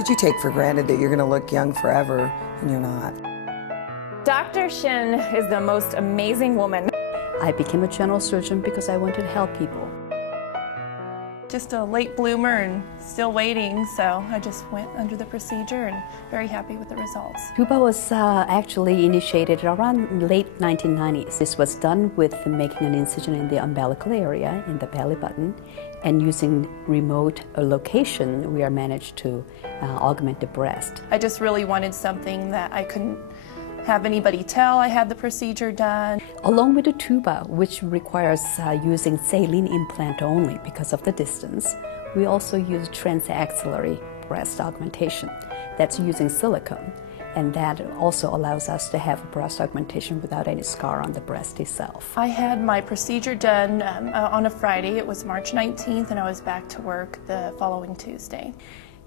But you take for granted that you're going to look young forever, and you're not. Dr. Shin is the most amazing woman. I became a general surgeon because I wanted to help people. Just a late bloomer and still waiting, so I just went under the procedure and very happy with the results. Tuba was actually initiated around late 1990s. This was done with making an incision in the umbilical area, in the belly button, and using remote location, we are managed to augment the breast. I just really wanted something that I couldn't have anybody tell I had the procedure done. Along with the tuba, which requires using saline implant only because of the distance, we also use transaxillary breast augmentation. That's using silicone, and that also allows us to have breast augmentation without any scar on the breast itself. I had my procedure done on a Friday. It was March 19th, and I was back to work the following Tuesday.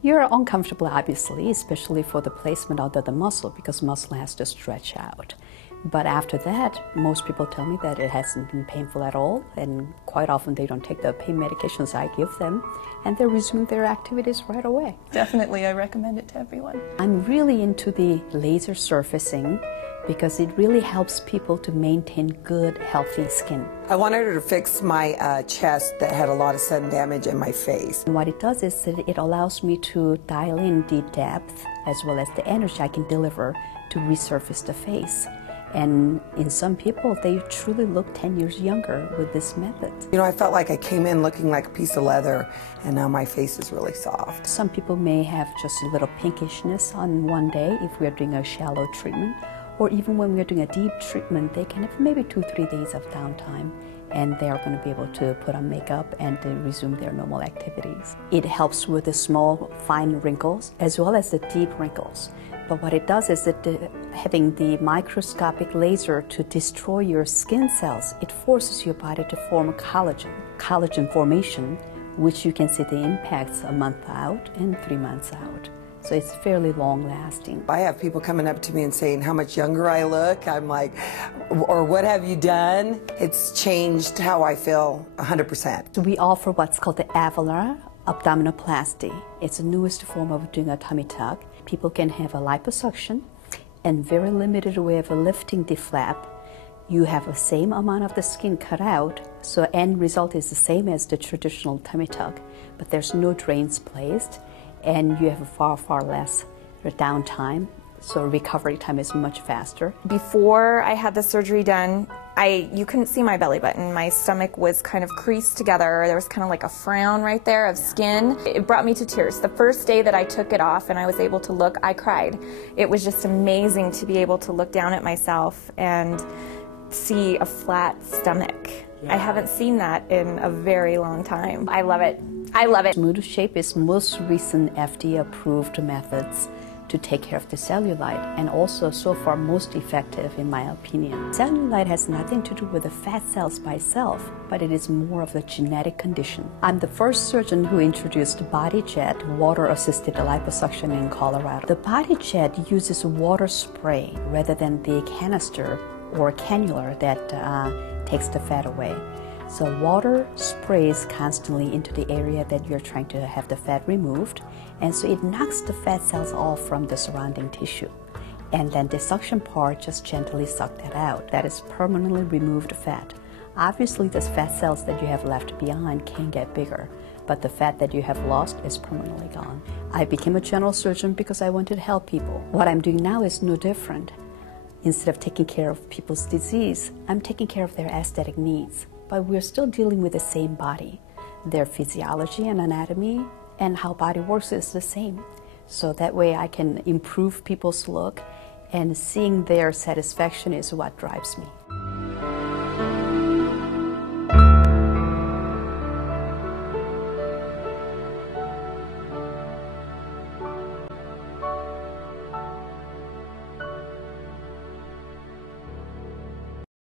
You're uncomfortable, obviously, especially for the placement under the muscle, because muscle has to stretch out. But after that, most people tell me that it hasn't been painful at all, and quite often they don't take the pain medications I give them, and they resume their activities right away. Definitely, I recommend it to everyone. I'm really into the laser surfacing because it really helps people to maintain good, healthy skin. I wanted her to fix my chest that had a lot of sun damage in my face. And what it does is that it allows me to dial in the depth as well as the energy I can deliver to resurface the face. And in some people, they truly look 10 years younger with this method. You know, I felt like I came in looking like a piece of leather, and now my face is really soft. Some people may have just a little pinkishness on one day if we're doing a shallow treatment, or even when we're doing a deep treatment, they can have maybe 2-3 days of downtime, and they're going to be able to put on makeup and to resume their normal activities. It helps with the small, fine wrinkles as well as the deep wrinkles. But what it does is that having the microscopic laser to destroy your skin cells, it forces your body to form collagen. Collagen formation, which you can see the impacts a month out and 3 months out. So it's fairly long lasting. I have people coming up to me and saying how much younger I look. I'm like, or what have you done? It's changed how I feel 100%. So we offer what's called the Avalar abdominoplasty. It's the newest form of doing a tummy tuck. People can have a liposuction and very limited way of lifting the flap. You have the same amount of the skin cut out, so end result is the same as the traditional tummy tuck, but there's no drains placed, and you have far less downtime, so recovery time is much faster. Before I had the surgery done, you couldn't see my belly button. My stomach was kind of creased together. There was kind of like a frown right there of skin. It brought me to tears. The first day that I took it off and I was able to look, I cried. It was just amazing to be able to look down at myself and see a flat stomach. I haven't seen that in a very long time. I love it. I love it. Smooth Shape is most recent FDA-approved methods to take care of the cellulite, and also so far most effective in my opinion. Cellulite has nothing to do with the fat cells by itself, but it is more of a genetic condition. I'm the first surgeon who introduced BodyJet water-assisted liposuction in Colorado. The BodyJet uses water spray rather than the canister or cannula that takes the fat away. So water sprays constantly into the area that you're trying to have the fat removed, and so it knocks the fat cells off from the surrounding tissue. And then the suction part just gently sucks that out. That is permanently removed fat. Obviously, the fat cells that you have left behind can get bigger, but the fat that you have lost is permanently gone. I became a general surgeon because I wanted to help people. What I'm doing now is no different. Instead of taking care of people's disease, I'm taking care of their aesthetic needs. But we're still dealing with the same body. Their physiology and anatomy and how body works is the same. So that way I can improve people's look, and seeing their satisfaction is what drives me.